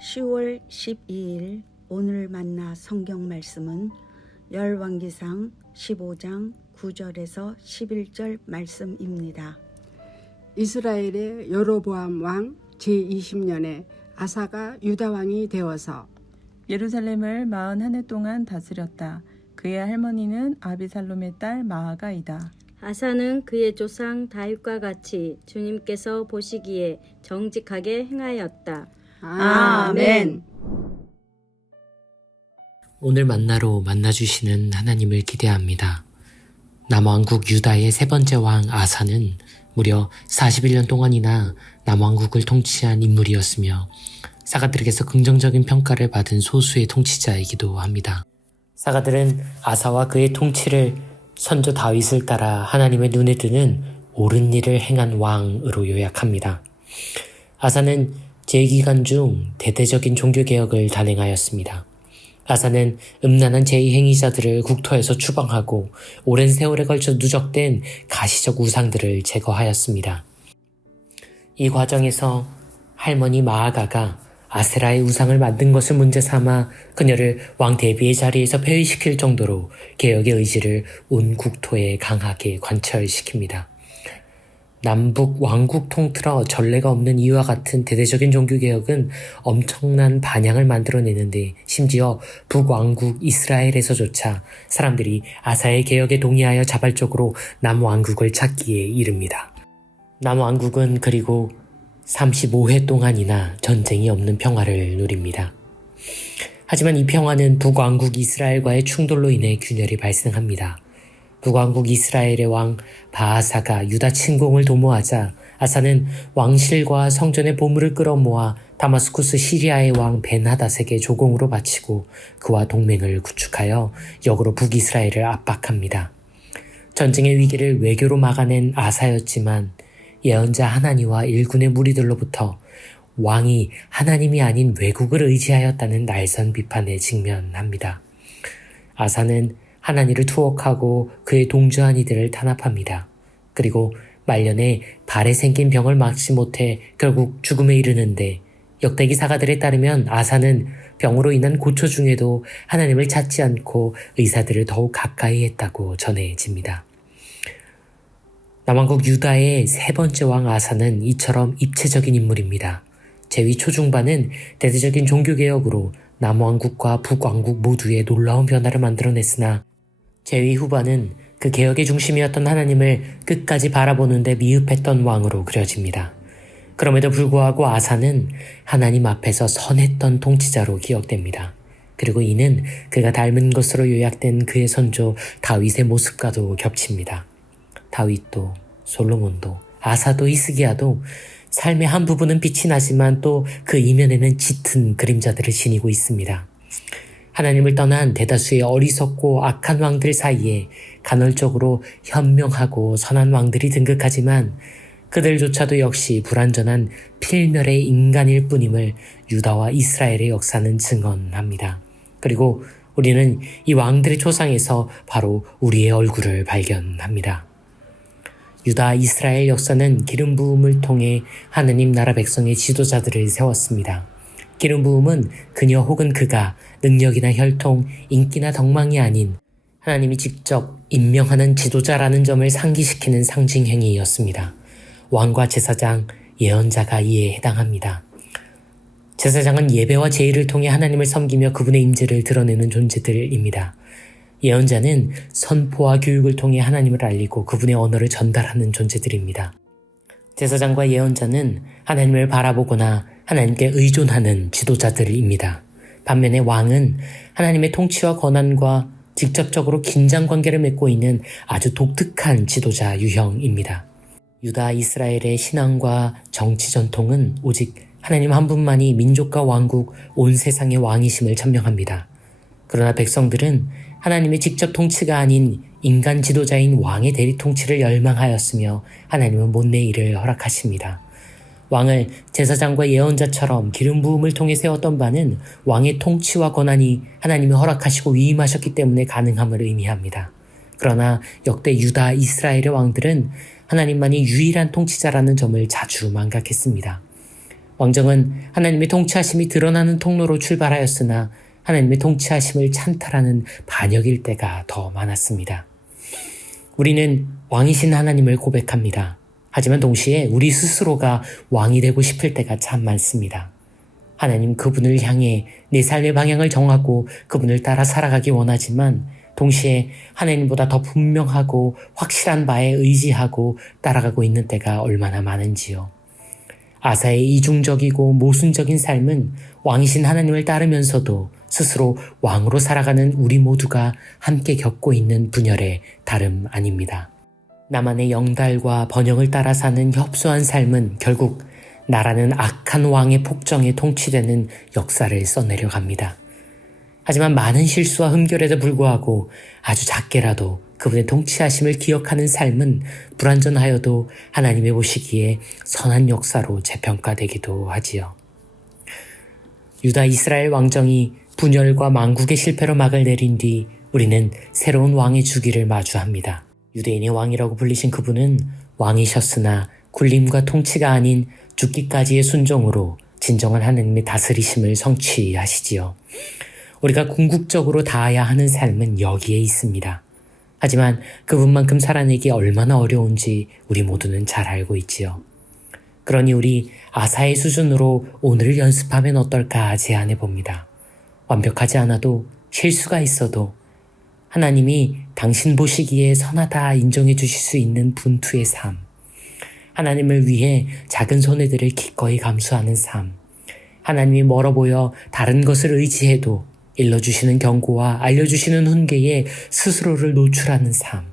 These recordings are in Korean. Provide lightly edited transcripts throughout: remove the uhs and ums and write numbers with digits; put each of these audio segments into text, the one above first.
10월 12일 오늘 만나 성경 말씀은 열왕기상 15장 9절에서 11절 말씀입니다. 이스라엘의 여로보암 왕 제20년에 아사가 유다 왕이 되어서 예루살렘을 41해 동안 다스렸다. 그의 할머니는 아비살롬의 딸 마아가이다. 아사는 그의 조상 다윗과 같이 주님께서 보시기에 정직하게 행하였다. 아멘. 오늘 만나로 만나주시는 하나님을 기대합니다. 남왕국 유다의 세 번째 왕 아사는 무려 41년 동안이나 남왕국을 통치한 인물이었으며 사가들에게서 긍정적인 평가를 받은 소수의 통치자이기도 합니다. 사가들은 아사와 그의 통치를 선조 다윗을 따라 하나님의 눈에 드는 옳은 일을 행한 왕으로 요약합니다. 아사는 제2기간 중 대대적인 종교개혁을 단행하였습니다. 아사는 음란한 제2행위자들을 국토에서 추방하고 오랜 세월에 걸쳐 누적된 가시적 우상들을 제거하였습니다. 이 과정에서 할머니 마아가가 아세라의 우상을 만든 것을 문제 삼아 그녀를 왕 대비의 자리에서 폐위시킬 정도로 개혁의 의지를 온 국토에 강하게 관철시킵니다. 남북 왕국 통틀어 전례가 없는 이와 같은 대대적인 종교개혁은 엄청난 반향을 만들어내는데 심지어 북왕국 이스라엘에서조차 사람들이 아사의 개혁에 동의하여 자발적으로 남왕국을 찾기에 이릅니다. 남왕국은 그리고 35회 동안이나 전쟁이 없는 평화를 누립니다. 하지만 이 평화는 북왕국 이스라엘과의 충돌로 인해 균열이 발생합니다. 북왕국 이스라엘의 왕 바아사가 유다 침공을 도모하자 아사는 왕실과 성전의 보물을 끌어모아 다마스쿠스 시리아의 왕 벤하닷에게 조공으로 바치고 그와 동맹을 구축하여 역으로 북이스라엘을 압박합니다. 전쟁의 위기를 외교로 막아낸 아사였지만 예언자 하나니와 일군의 무리들로부터 왕이 하나님이 아닌 외국을 의지하였다는 날선 비판에 직면합니다. 아사는 하나니를 투옥하고 그의 동조한 이들을 탄압합니다. 그리고 말년에 발에 생긴 병을 막지 못해 결국 죽음에 이르는데 역대기 사가들에 따르면 아사는 병으로 인한 고초 중에도 하나님을 찾지 않고 의사들을 더욱 가까이 했다고 전해집니다. 남왕국 유다의 세 번째 왕 아사는 이처럼 입체적인 인물입니다. 제위 초중반은 대대적인 종교개혁으로 남왕국과 북왕국 모두에 놀라운 변화를 만들어냈으나 제위 후반은 그 개혁의 중심이었던 하나님을 끝까지 바라보는데 미흡했던 왕으로 그려집니다. 그럼에도 불구하고 아사는 하나님 앞에서 선했던 통치자로 기억됩니다. 그리고 이는 그가 닮은 것으로 요약된 그의 선조 다윗의 모습과도 겹칩니다. 다윗도 솔로몬도 아사도 히스기야도 삶의 한 부분은 빛이 나지만 또 그 이면에는 짙은 그림자들을 지니고 있습니다. 하나님을 떠난 대다수의 어리석고 악한 왕들 사이에 간헐적으로 현명하고 선한 왕들이 등극하지만 그들조차도 역시 불완전한 필멸의 인간일 뿐임을 유다와 이스라엘의 역사는 증언합니다. 그리고 우리는 이 왕들의 초상에서 바로 우리의 얼굴을 발견합니다. 유다 이스라엘 역사는 기름 부음을 통해 하느님 나라 백성의 지도자들을 세웠습니다. 기름 부음은 그녀 혹은 그가 능력이나 혈통, 인기나 덕망이 아닌 하나님이 직접 임명하는 지도자라는 점을 상기시키는 상징 행위였습니다. 왕과 제사장, 예언자가 이에 해당합니다. 제사장은 예배와 제의를 통해 하나님을 섬기며 그분의 임재를 드러내는 존재들입니다. 예언자는 선포와 교육을 통해 하나님을 알리고 그분의 언어를 전달하는 존재들입니다. 제사장과 예언자는 하나님을 바라보거나 하나님께 의존하는 지도자들입니다. 반면에 왕은 하나님의 통치와 권한과 직접적으로 긴장 관계를 맺고 있는 아주 독특한 지도자 유형입니다. 유다 이스라엘의 신앙과 정치 전통은 오직 하나님 한 분만이 민족과 왕국, 온 세상의 왕이심을 천명합니다. 그러나 백성들은 하나님의 직접 통치가 아닌 인간 지도자인 왕의 대리 통치를 열망하였으며 하나님은 못내 이를 허락하십니다. 왕을 제사장과 예언자처럼 기름 부음을 통해 세웠던 바는 왕의 통치와 권한이 하나님이 허락하시고 위임하셨기 때문에 가능함을 의미합니다. 그러나 역대 유다 이스라엘의 왕들은 하나님만이 유일한 통치자라는 점을 자주 망각했습니다. 왕정은 하나님의 통치하심이 드러나는 통로로 출발하였으나 하나님의 통치하심을 찬탈하는 반역일 때가 더 많았습니다. 우리는 왕이신 하나님을 고백합니다. 하지만 동시에 우리 스스로가 왕이 되고 싶을 때가 참 많습니다. 하나님 그분을 향해 내 삶의 방향을 정하고 그분을 따라 살아가기 원하지만 동시에 하나님보다 더 분명하고 확실한 바에 의지하고 따라가고 있는 때가 얼마나 많은지요. 아사의 이중적이고 모순적인 삶은 왕이신 하나님을 따르면서도 스스로 왕으로 살아가는 우리 모두가 함께 겪고 있는 분열의 다름 아닙니다. 나만의 영달과 번영을 따라 사는 협소한 삶은 결국 나라는 악한 왕의 폭정에 통치되는 역사를 써내려 갑니다. 하지만 많은 실수와 흠결에도 불구하고 아주 작게라도 그분의 통치하심을 기억하는 삶은 불완전하여도 하나님의 보시기에 선한 역사로 재평가되기도 하지요. 유다 이스라엘 왕정이 분열과 망국의 실패로 막을 내린 뒤 우리는 새로운 왕의 주기를 마주합니다. 유대인의 왕이라고 불리신 그분은 왕이셨으나 굴림과 통치가 아닌 죽기까지의 순종으로 진정한 하나님의 다스리심을 성취하시지요. 우리가 궁극적으로 닿아야 하는 삶은 여기에 있습니다. 하지만 그분만큼 살아내기 얼마나 어려운지 우리 모두는 잘 알고 있지요. 그러니 우리 아사의 수준으로 오늘을 연습하면 어떨까 제안해 봅니다. 완벽하지 않아도 실수가 있어도 하나님이 당신 보시기에 선하다 인정해 주실 수 있는 분투의 삶, 하나님을 위해 작은 손해들을 기꺼이 감수하는 삶, 하나님이 멀어 보여 다른 것을 의지해도 일러주시는 경고와 알려주시는 훈계에 스스로를 노출하는 삶.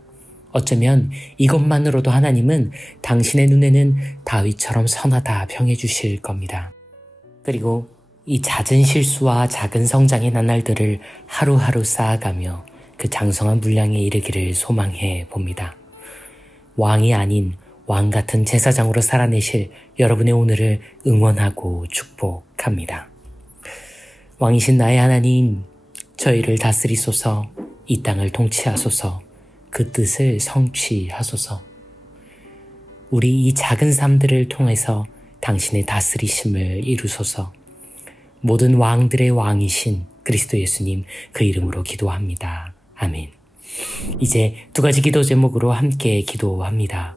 어쩌면 이것만으로도 하나님은 당신의 눈에는 다윗처럼 선하다 평해 주실 겁니다. 그리고 이 잦은 실수와 작은 성장의 나날들을 하루하루 쌓아가며 그 장성한 분량에 이르기를 소망해 봅니다. 왕이 아닌 왕 같은 제사장으로 살아내실 여러분의 오늘을 응원하고 축복합니다. 왕이신 나의 하나님, 저희를 다스리소서, 이 땅을 통치하소서, 그 뜻을 성취하소서. 우리 이 작은 삶들을 통해서 당신의 다스리심을 이루소서. 모든 왕들의 왕이신 그리스도 예수님 그 이름으로 기도합니다. 아멘. 이제 두 가지 기도 제목으로 함께 기도합니다.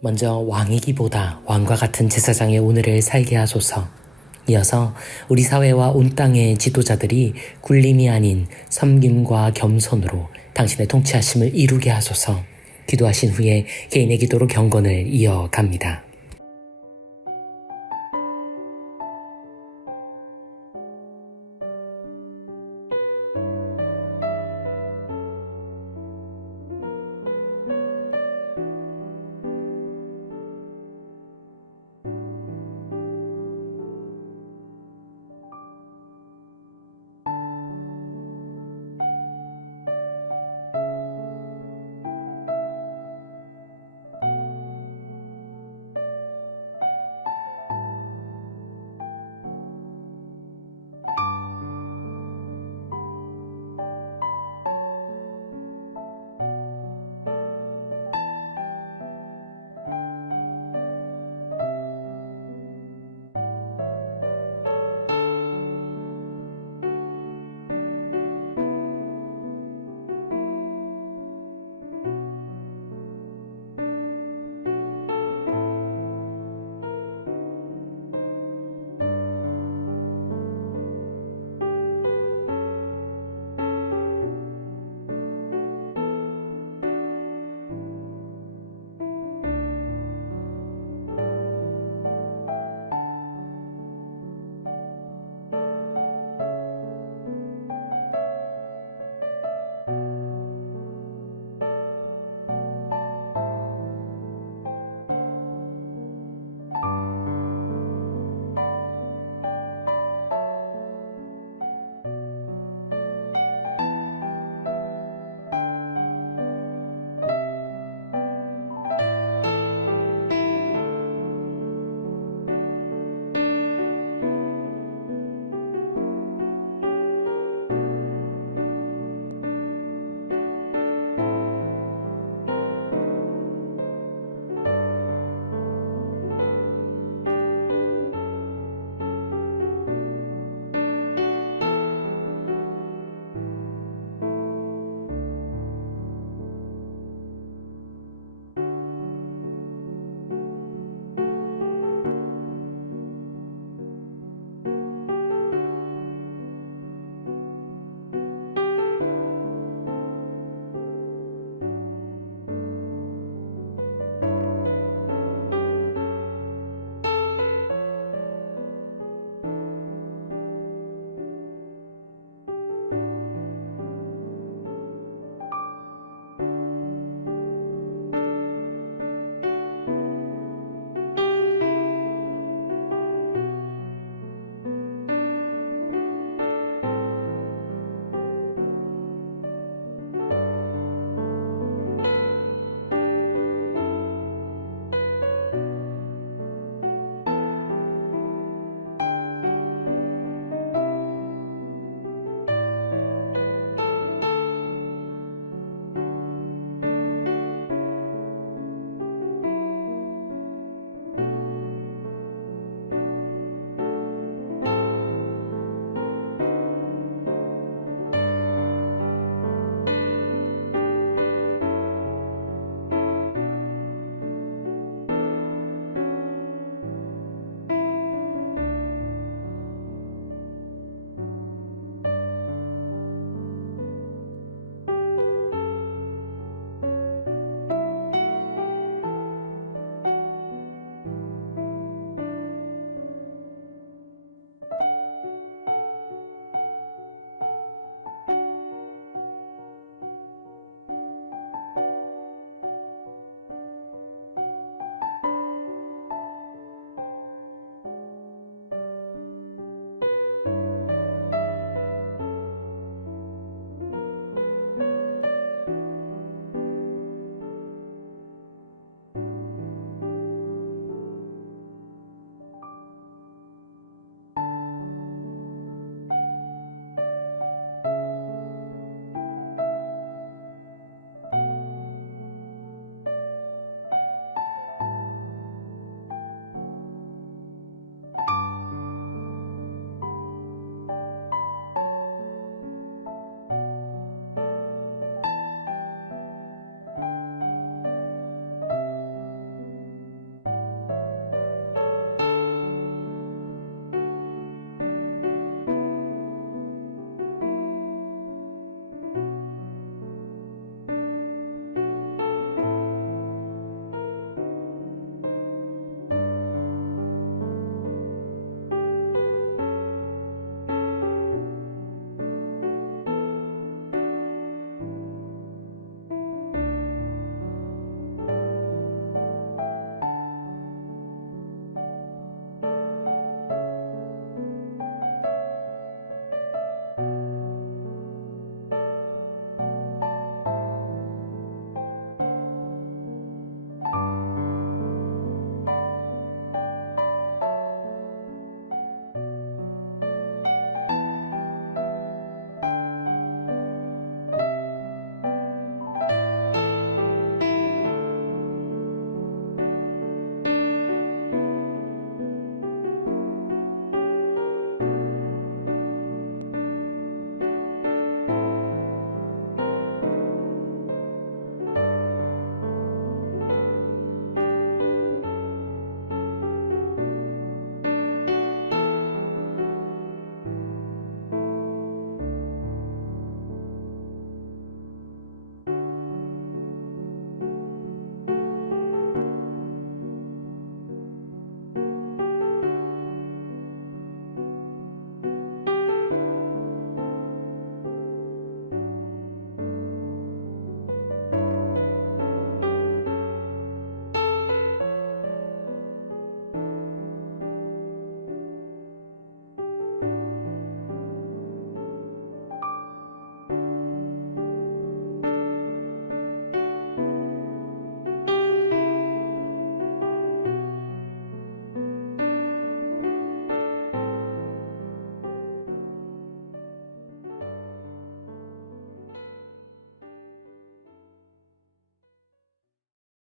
먼저 왕이기보다 왕과 같은 제사장의 오늘을 살게 하소서. 이어서 우리 사회와 온 땅의 지도자들이 굴림이 아닌 섬김과 겸손으로 당신의 통치하심을 이루게 하소서. 기도하신 후에 개인의 기도로 경건을 이어갑니다.